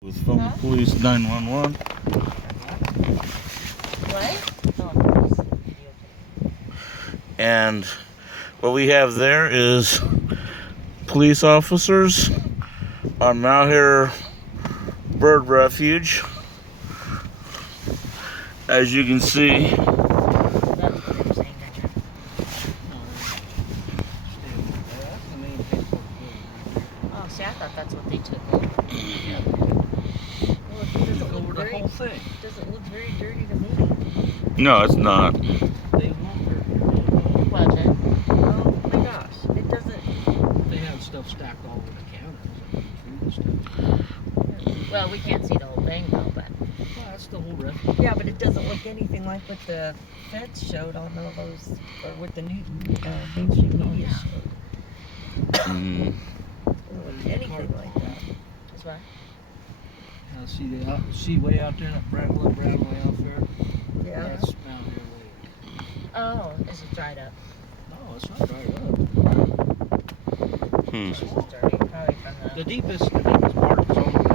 With phone police 911. What? And what we have there is police officers on Malheur Bird Refuge. As you can see, Oh, see, I thought that's what they took over. Well, it doesn't look the very, whole thing. doesn't look very dirty to me. no, it's not. They won't hurt. Was it? Oh my gosh, it doesn't. They have stuff stacked all over the counters and food stuff. Well, we can't see the whole thing though, but. Well, that's the whole refuge. Yeah, but it doesn't look anything like what the feds showed on all those, or what the new mainstream media showed. Mm-hmm. It doesn't look anything like that. That's right. Now see way out there, that brown way out there? Yeah. That's Malheur Lake. Oh, is it dried up? No, it's not dried up. Hmm. It's dirty, probably from The deepest part is over